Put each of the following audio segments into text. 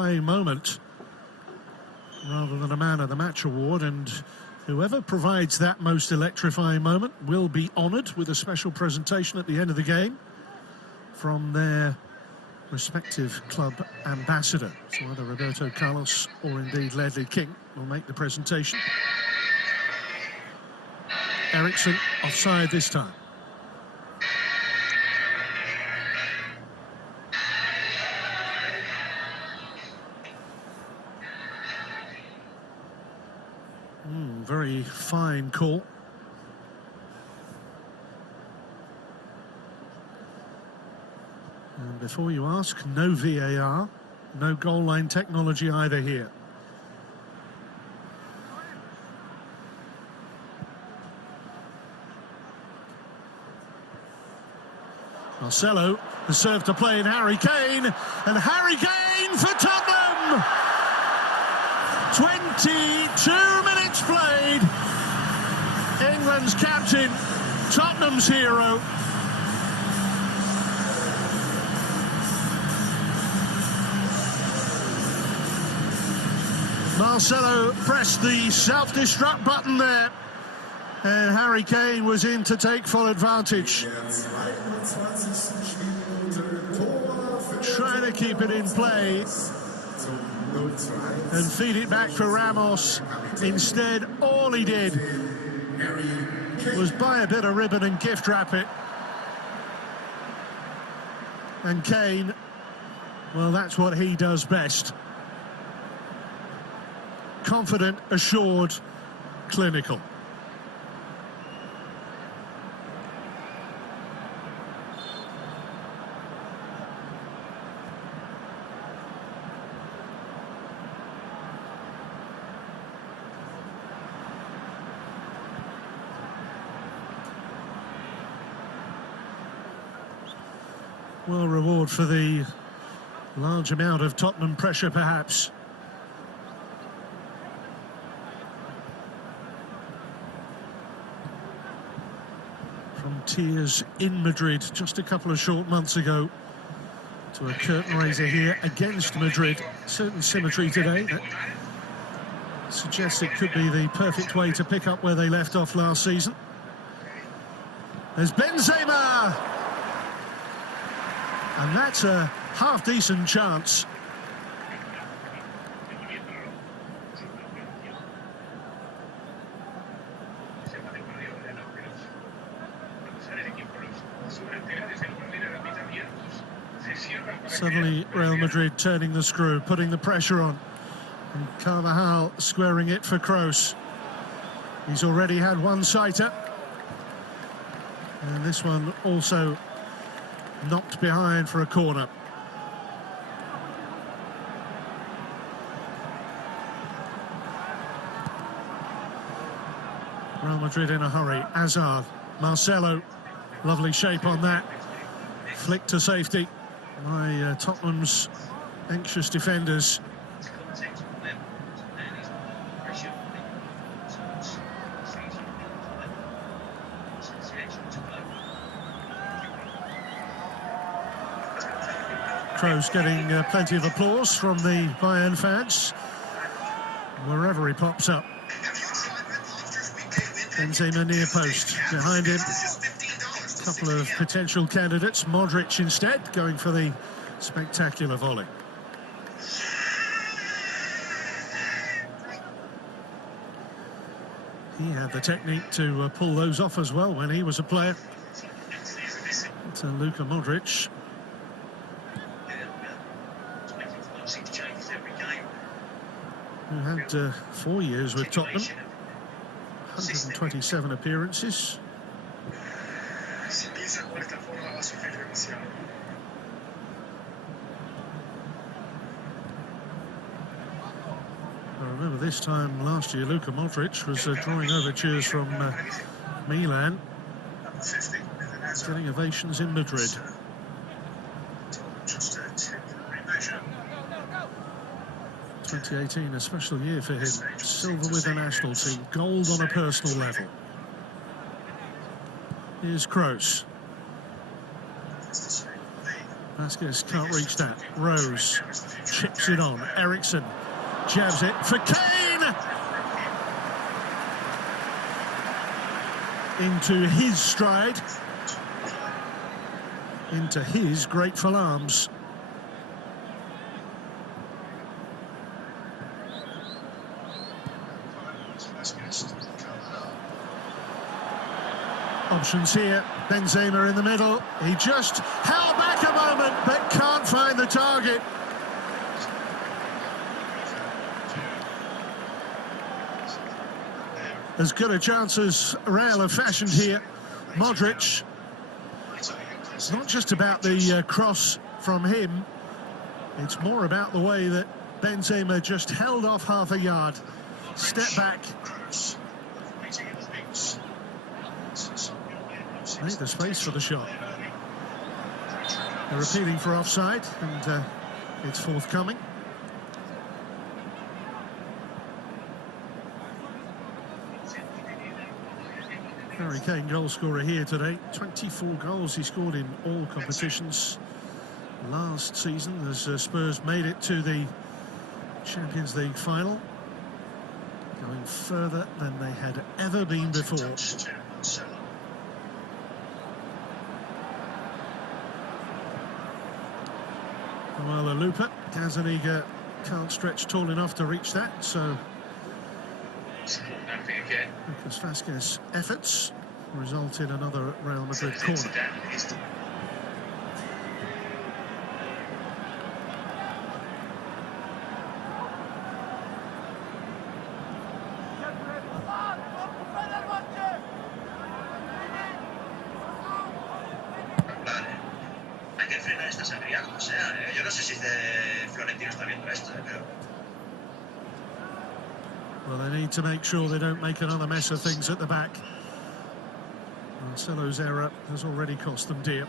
moment rather than a man of the match award, and whoever provides that most electrifying moment will be honoured with a special presentation at the end of the game from their respective club ambassador. So either Roberto Carlos or indeed Ledley King will make the presentation. Eriksson offside this time. Very fine call. And before you ask, no VAR, no goal line technology either here. Marcelo has served to play in Harry Kane, and Harry Kane for Tottenham! 22 minutes played. England's captain, Tottenham's hero. Marcelo pressed the self-destruct button there, and Harry Kane was in to take full advantage. Trying to keep it in play and feed it back for Ramos. Instead, all he did was buy a bit of ribbon and gift wrap it. And Kane, well, that's what he does best. Confident, assured, clinical. Well, reward for the large amount of Tottenham pressure, perhaps. From tears in Madrid just a couple of short months ago to a curtain raiser here against Madrid. Certain symmetry today that suggests it could be the perfect way to pick up where they left off last season. There's Benzema! And that's a half-decent chance. Suddenly Real Madrid turning the screw, putting the pressure on. And Carvajal squaring it for Kroos. He's already had one sighter. And this one also knocked behind for a corner. Real Madrid in a hurry. Hazard, Marcelo, lovely shape on that. Flick to safety by Tottenham's anxious defenders. Kroos getting plenty of applause from the Bayern fans wherever he pops up. Benzema near post, behind him a couple of potential candidates. Modric instead going for the spectacular volley. He had the technique to pull those off as well when he was a player. It's Luka Modric. Who had 4 years with Tottenham, 127 appearances. I remember this time last year, Luka Modric was drawing overtures from Milan, getting ovations in Madrid. 2018, a special year for him. Silver with the national team, gold on a personal level. Here's Kroos. Vasquez can't reach that. Rose chips it on. Eriksson jabs it for Kane! Into his stride. Into his grateful arms. Options here. Benzema in the middle. He just held back a moment, but can't find the target. As good a chance as Real have fashioned here. Modric. It's not just about the cross from him. It's more about the way that Benzema just held off half a yard. Step back. Made the space for the shot. They're appealing for offside, and it's forthcoming. Harry Kane, goal scorer here today. 24 goals he scored in all competitions last season as Spurs made it to the Champions League final, going further than they had ever been before. While the looper, Gazaniga can't stretch tall enough to reach that, so Lucas Vasquez's efforts result in another Real Madrid corner. Well, they need to make sure they don't make another mess of things at the back. Marcelo's error has already cost them dear.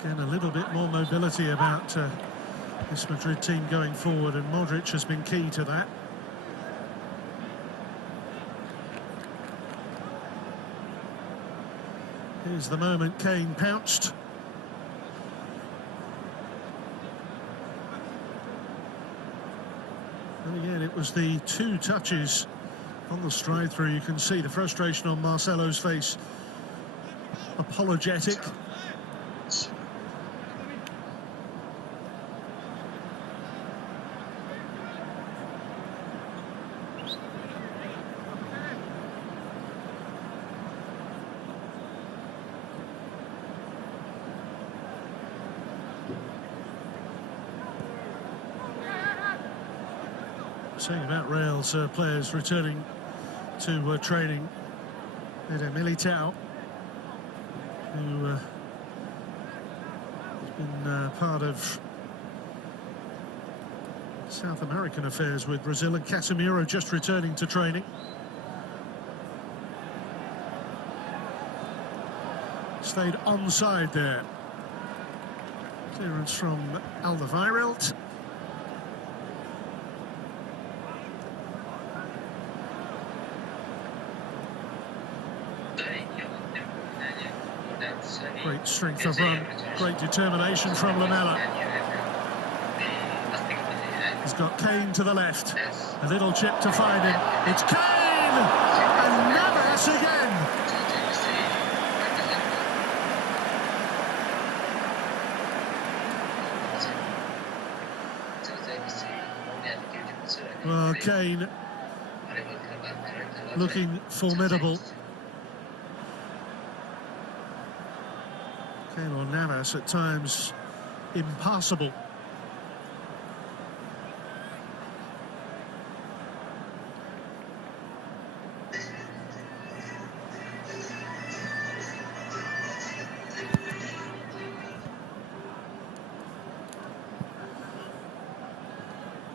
Again, a little bit more mobility about this Madrid team going forward, and Modric has been key to that. Here's the moment Kane pounced. And again, it was the two touches on the stride through. You can see the frustration on Marcelo's face. Apologetic. Saying about Real's players returning to training, Eder Militao, who has been part of South American affairs with Brazil, and Casemiro just returning to training. Stayed onside there. Clearance from Alderweireld. Great strength of run, great determination from Lamela. He's got Kane to the left. A little chip to find him. It's Kane! And Navas again! Well, Kane looking formidable. Or Navas at times impassable.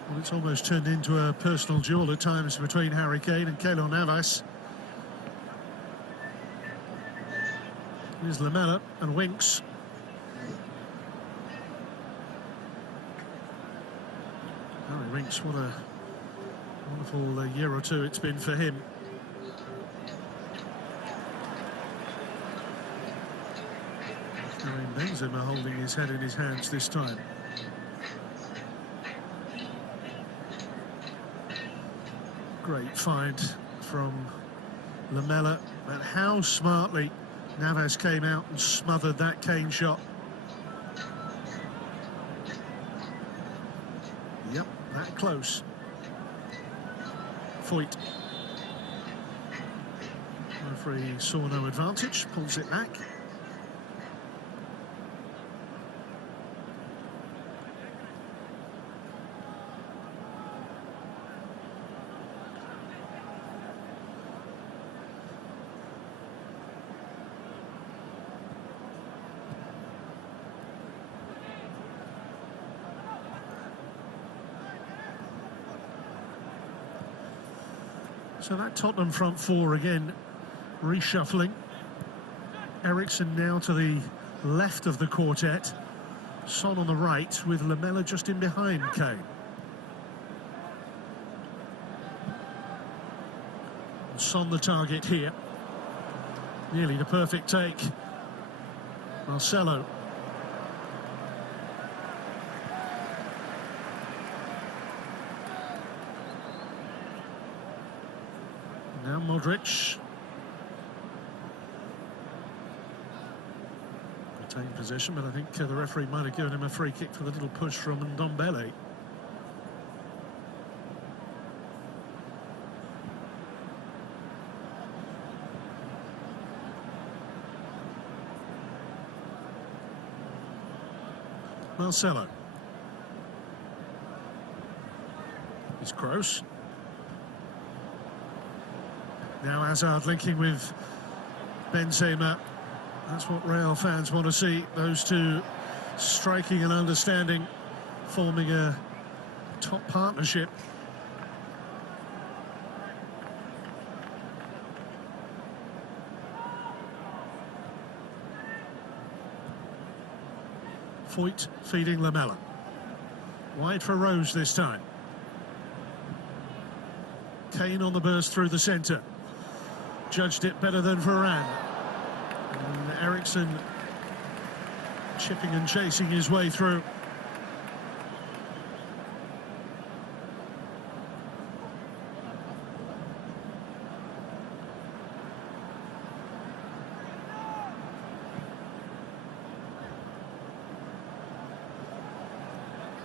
Well, it's almost turned into a personal duel at times between Harry Kane and Keylor Navas. Here's Lamela and Winks. Harry Winks, what Wonderful year or two it's been for him. Karim Benzema holding his head in his hands this time. Great find from Lamela, but how smartly Navas came out and smothered that Kane shot. Yep, that close. Foyt. Referee saw no advantage, pulls it back. So that Tottenham front four again reshuffling. Eriksen now to the left of the quartet. Son on the right with Lamela just in behind Kane. And Son the target here. Nearly the perfect take. Marcelo. Now Modric. Retained possession, but I think the referee might have given him a free kick for the little push from Ndombele. Marcelo. It's Kroos. Now Hazard linking with Benzema. That's what Real fans want to see. Those two striking and understanding, forming a top partnership. Foyt feeding Lamela. Wide for Rose this time. Kane on the burst through the centre. Judged it better than Varane. And Eriksen chipping and chasing his way through.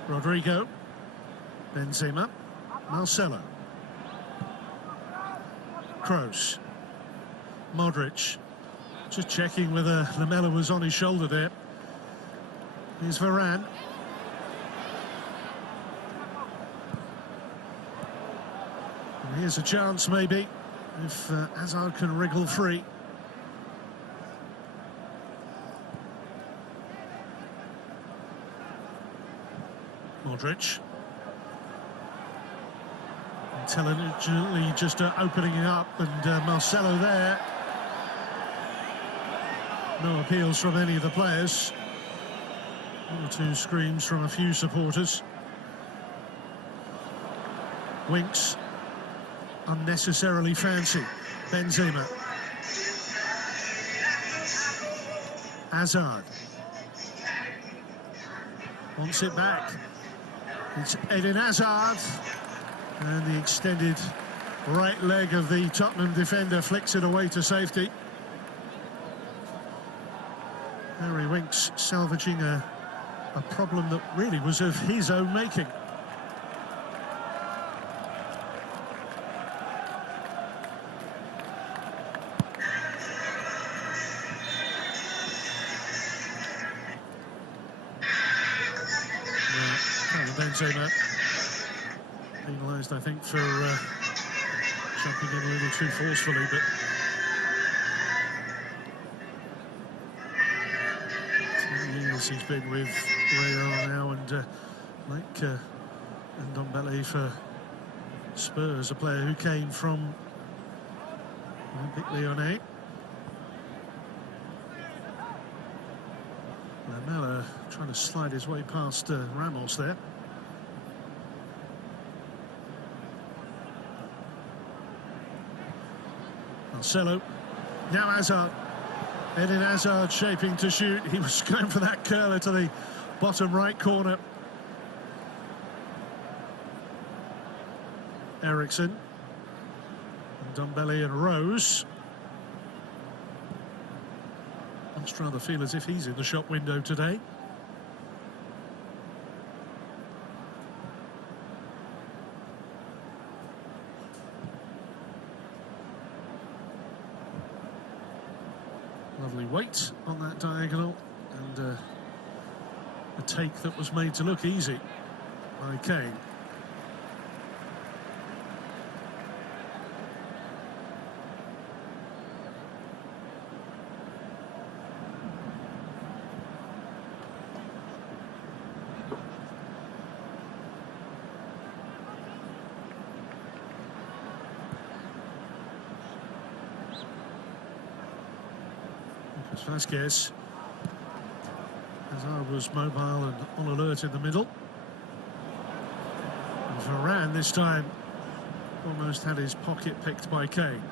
Rodrigo. Benzema. Marcelo. Kroos. Modric. Just checking whether Lamela was on his shoulder there. Here's Varane. And here's a chance maybe, if Hazard can wriggle free. Modric. Intelligently just opening it up, and Marcelo there. No appeals from any of the players. One or two screams from a few supporters. Winks. Unnecessarily fancy. Benzema. Hazard. Wants it back. It's Eden Hazard. And the extended right leg of the Tottenham defender flicks it away to safety. Harry Winks salvaging a problem that really was of his own making. Benzema penalised, I think, for jumping in a little too forcefully, but 10 years he's been with Real now, and like Ndombele for Spurs, a player who came from Olympique Lyonnais. Lamela trying to slide his way past Ramos there. Marcelo. Now Hazard. Eden Hazard shaping to shoot. He was going for that curler to the bottom right corner. Ericsson. Ndombele and Rose. Must rather feel as if he's in the shop window today. Lovely weight on that diagonal, and a take that was made to look easy by Kane. Vasquez. Hazard was mobile and on alert in the middle. And Varane this time almost had his pocket picked by Kane.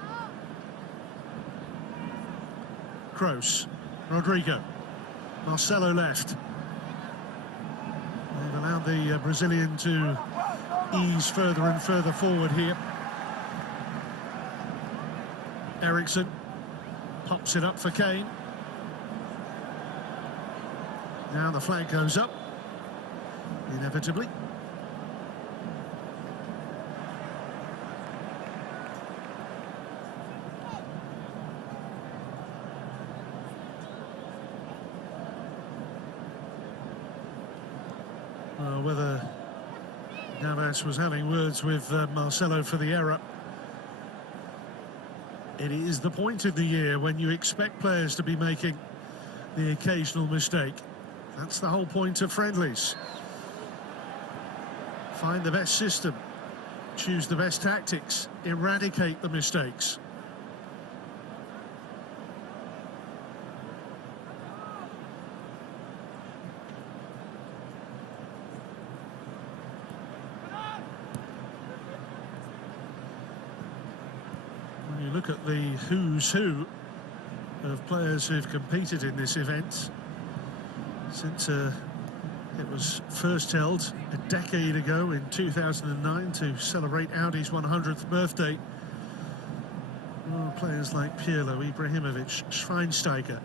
Kroos, Rodrigo, Marcelo left. They've allowed the Brazilian to ease further and further forward here. Ericsson pops it up for Kane. Now the flag goes up, inevitably. Whether Navas was having words with Marcelo for the error. It is the point of the year when you expect players to be making the occasional mistake. That's the whole point of friendlies. Find the best system, choose the best tactics, eradicate the mistakes. When you look at the who's who of players who've competed in this event, since it was first held a decade ago in 2009 to celebrate Audi's 100th birthday. Players like Pirlo, Ibrahimovic, Schweinsteiger,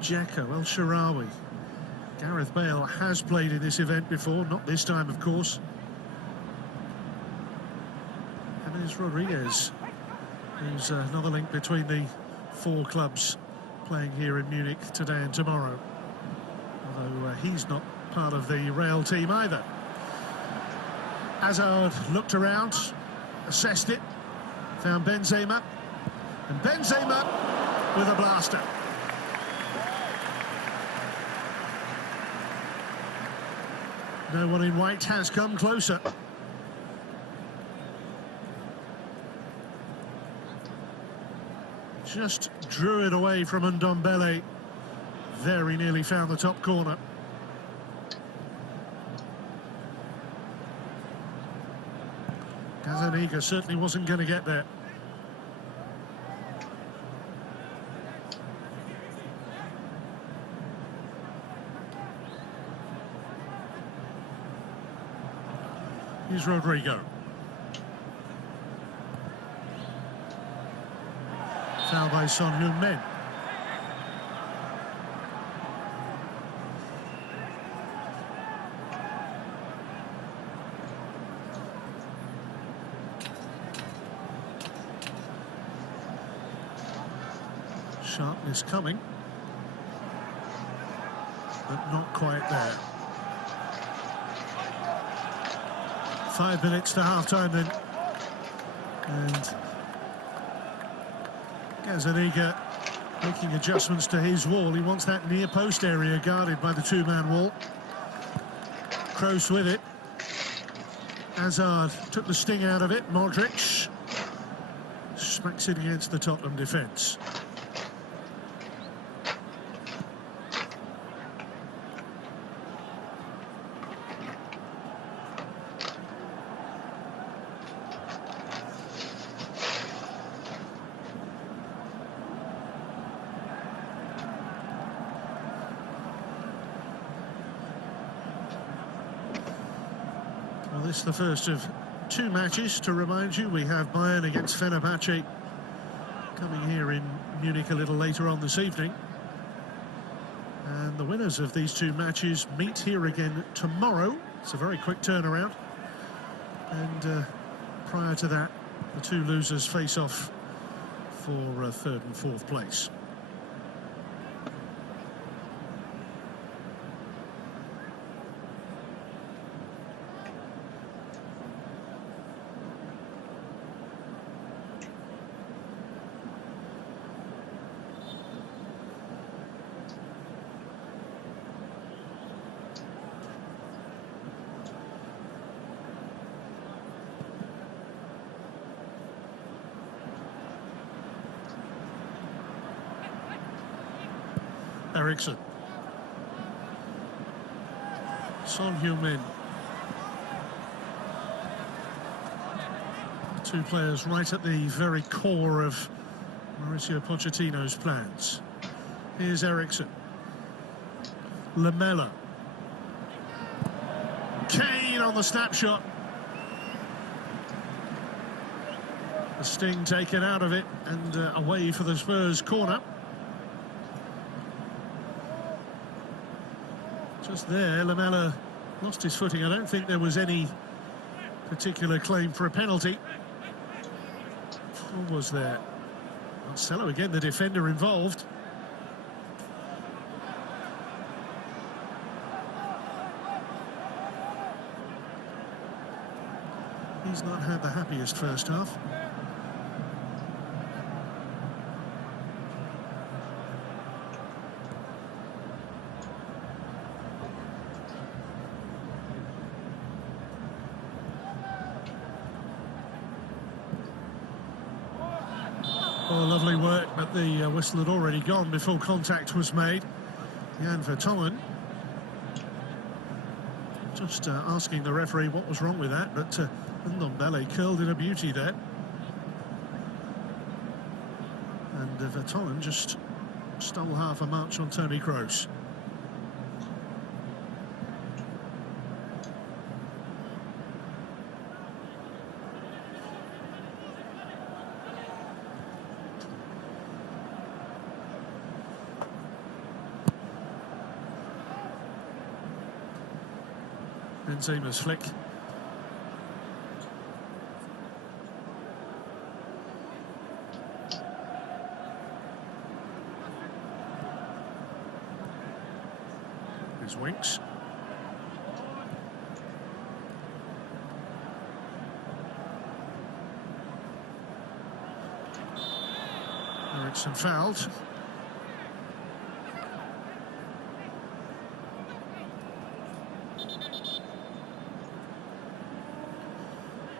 Dzeko, El Shaarawy. Gareth Bale has played in this event before, not this time of course. And there's Rodriguez, who's another link between the four clubs playing here in Munich today and tomorrow. Although he's not part of the Real team either. Hazard looked around, assessed it, found Benzema, and Benzema with a blaster. No one in white has come closer. Just drew it away from Ndombele. Very nearly found the top corner. Gazzaniga certainly wasn't going to get there. Here's Rodrigo. Foul by Son Heung-min. Sharpness coming, but not quite there. 5 minutes to half-time then. And Gazzaniga making adjustments to his wall. He wants that near post area guarded by the two-man wall. Kroos with it. Hazard took the sting out of it. Modric smacks it against the Tottenham defence. This is the first of two matches. To remind you, we have Bayern against Fenerbahce coming here in Munich a little later on this evening. And the winners of these two matches meet here again tomorrow. It's a very quick turnaround. And prior to that, the two losers face off for third and fourth place. Eriksson. Son Heung-min. Two players right at the very core of Mauricio Pochettino's plans. Here's Eriksson. Lamela. Kane on the snapshot. The sting taken out of it and away for the Spurs corner. Just there, Lamela lost his footing. I don't think there was any particular claim for a penalty. Or was there? Marcelo again, the defender involved. He's not had the happiest first half. Oh, lovely work, but the whistle had already gone before contact was made. Jan Vertonghen just asking the referee what was wrong with that, but Ndombele curled in a beauty there. And Vertonghen just stole half a march on Toni Kroos. Benzema's flick. His Winks. Eriksson fouled.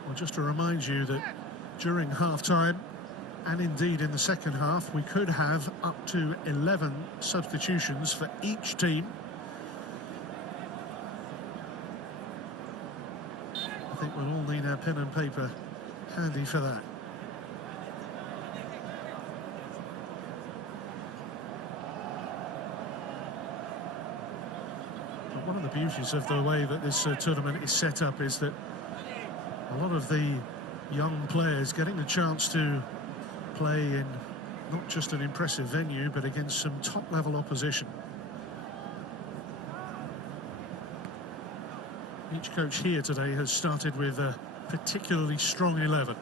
Well, just to remind you that during half-time, and indeed in the second half, we could have up to 11 substitutions for each team. I think we'll all need our pen and paper handy for that. But one of the beauties of the way that this tournament is set up is that a lot of the young players getting the chance to play in not just an impressive venue, but against some top-level opposition. Each coach here today has started with a particularly strong 11.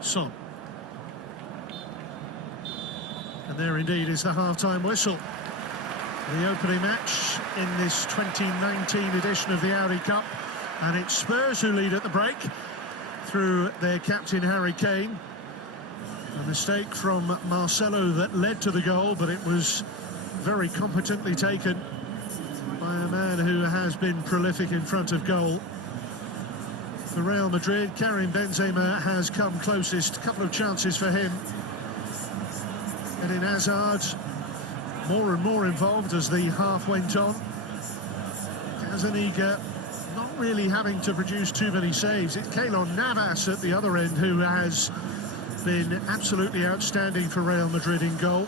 Son. And there indeed is the half-time whistle. The opening match in this 2019 edition of the Audi Cup. And it's Spurs who lead at the break through their captain Harry Kane. A mistake from Marcelo that led to the goal, but it was very competently taken by a man who has been prolific in front of goal. For Real Madrid, Karim Benzema has come closest. A couple of chances for him. Eden Hazard more and more involved as the half went on. Gazaniga not really having to produce too many saves. It's Keylor Navas at the other end who has been absolutely outstanding for Real Madrid in goal.